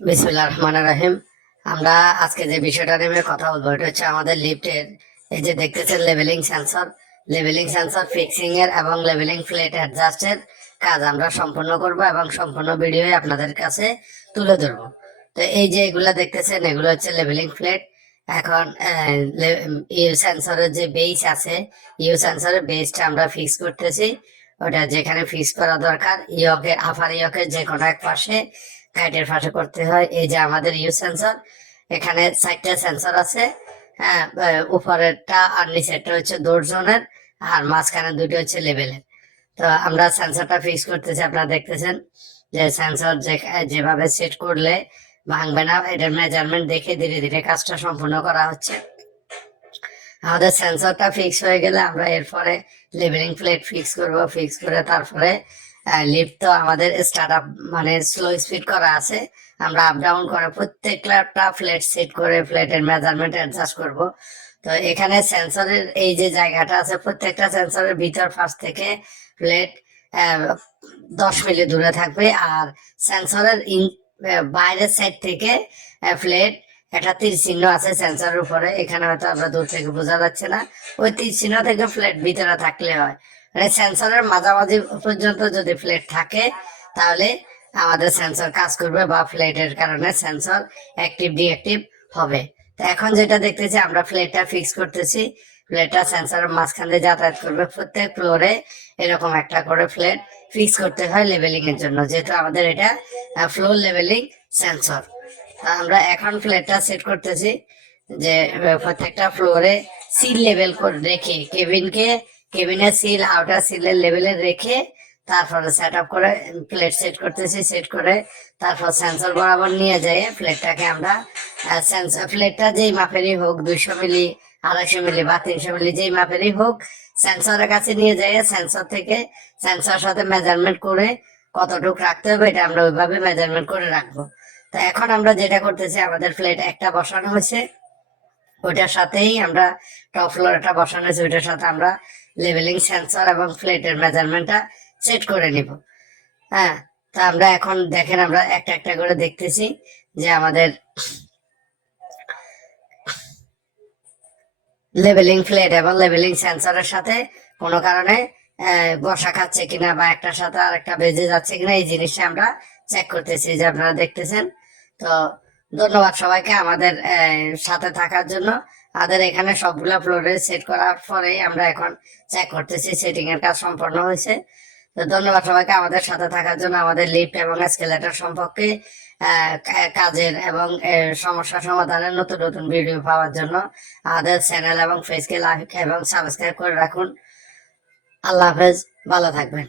বিসমিল্লাহির রহমানির রহিম। আমরা আজকে যে বিষয়টা নিয়ে কথা বলবো এটা হচ্ছে আমাদের লিফটের এই যে দেখতেছেন লেভেলিং সেন্সর ফিক্সিং এর এবং লেভেলিং প্লেট অ্যাডজাস্টের কাজ আমরা সম্পূর্ণ করব এবং সম্পূর্ণ ভিডিও আপনাদের কাছে তুলে ধরবো। তো এই যে এগুলা দেখতেছেন এগুলো হচ্ছে লেভেলিং প্লেট। এখন ইউ সেন্সরের যে বেস আছে, ইউ সেন্সরের বেসটা আমরা ফিক্স করতেছি। ওটা যেখানে ফিক্স করা দরকার ইয়কের আপার ইয়কের যে কোনো এক পাশে গাইডের পাশে করতে হয়। এই যে আমাদের ইউ সেন্সর, এখানে 4টা সেন্সর আছে। হ্যাঁ, উপরেরটা আর নিচেরটা হচ্ছে দর্জনের, আর মাঝখানে দুটো হচ্ছে লেভেলের। তো আমরা সেন্সরটা ফিক্স করতেছি। আপনারা দেখতেছেন যে সেন্সর যেভাবে সেট করলে ভাঙবে না, এটার মেজারমেন্ট দেখে ধীরে ধীরে কাজটা সম্পূর্ণ করা হচ্ছে। আমাদের সেন্সরটা ফিক্স হয়ে গেলে আমরা এরপরে লেভেলিং প্লেট ফিক্স করব। ফিক্স করে তারপরে লিফট তো আমাদের স্টার্ট আপ মানে স্লো স্পিড করা আছে, আমরা আপ ডাউন করে প্রত্যেকটা প্লেট সেট করে প্লেটের মেজারমেন্ট অ্যাডজাস্ট করব। তো এখানে সেন্সরের এই যে জায়গাটা আছে, প্রত্যেকটা সেন্সরের ভিতর ফার্স্ট থেকে প্লেট 10 মিলি দূরে থাকবে, আর সেন্সরের বাইরের সাইড থেকে প্লেট একটা তীর চিহ্ন আছে সেন্সরের উপরে, এখানে হয়তো আমরা দূর থেকে বোঝা যাচ্ছে না। ওই তীর চিহ্ন থেকে ফ্ল্যাট ভিতরে থাকলে হয়, মানে সেন্সরের মাঝামাঝি পর্যন্ত যদি ফ্ল্যাট থাকে তাহলে আমাদের সেন্সর কাজ করবে বা ফ্ল্যাটের কারণে সেন্সর অ্যাক্টিভ ডিঅ্যাক্টিভ হবে। তো এখন যেটা দেখতেছি আমরা ফ্ল্যাটটা ফিক্স করতেছি। ফ্ল্যাটটা সেন্সরের মাঝখান দিয়ে যাতায়াত করবে। প্রত্যেক ফ্লোরে এরকম একটা করে ফ্ল্যাট ফিক্স করতে হয় লেভেলিং এর জন্য, যেহেতু আমাদের এটা ফ্লোর লেভেলিং সেন্সর। আমরা এখন ফ্ল্যাটটা সেট করতেছি যে প্রত্যেকটা ফ্লোরে সিল লেভেল করে রেখে কেবিনের সিল আউটার সিলের লেভেলে রেখে তারপরে সেট আপ করে প্লেট সেট করতেছি। সেট করে তারপর সেন্সর বরাবর নিয়ে যায় প্লেটটাকে আমরা সেন্সর প্লেটটা যেই মাপেরই হোক, 200 মিলি, 250 মিলি বা 300 মিলি যেই মাপেরই হোক, সেন্সরের কাছে নিয়ে যায়। সেন্সর থেকে সেন্সর সাথে মেজারমেন্ট করে কতটুকু রাখতে হবে এটা আমরা ওইভাবে মেজারমেন্ট করে রাখবো। তো এখন আমরা যেটা করতেছি, আমাদের প্লেট একটা বসানো হয়েছে, ওইটার সাথেই আমরা টপ ফ্লোরটা বসানো হয়েছে, ওইটার সাথে আমরা লেভেলিং সেন্সর এবং প্লেটের মেজারমেন্টটা সেট করে নিব। হ্যাঁ, তো আমরা এখন দেখেন আমরা একটা একটা করে দেখতেছি যে আমাদের লেভেলিং প্লেট এবং লেভেলিং সেন্সরের সাথে কোনো কারণে বসা খাচ্ছে কিনা বা একটার সাথে আর একটা বেজে যাচ্ছে কিনা, এই জিনিসটা আমরা চেক করতেছি যে আপনারা দেখতেছেন। তো ধন্যবাদ সবাইকে আমাদের সাথে থাকার জন্য। আমাদের এখানে সবগুলা ফ্লোরে সেট করার পরে আমরা এখন চেক করতেছি সেটিং এর কাজ সম্পন্ন হয়েছে। তো ধন্যবাদ সবাইকে আমাদের সাথে থাকার জন্য। আমাদের লিফট এবং এসকেলেটর সম্পর্কে কাজের এবং সমস্যা সমাধানের নতুন নতুন ভিডিও পাওয়ার জন্য আমাদের চ্যানেল এবং পেজকে লাইক এবং সাবস্ক্রাইব করে রাখুন। আল্লাহ হাফেজ, ভালো থাকবেন।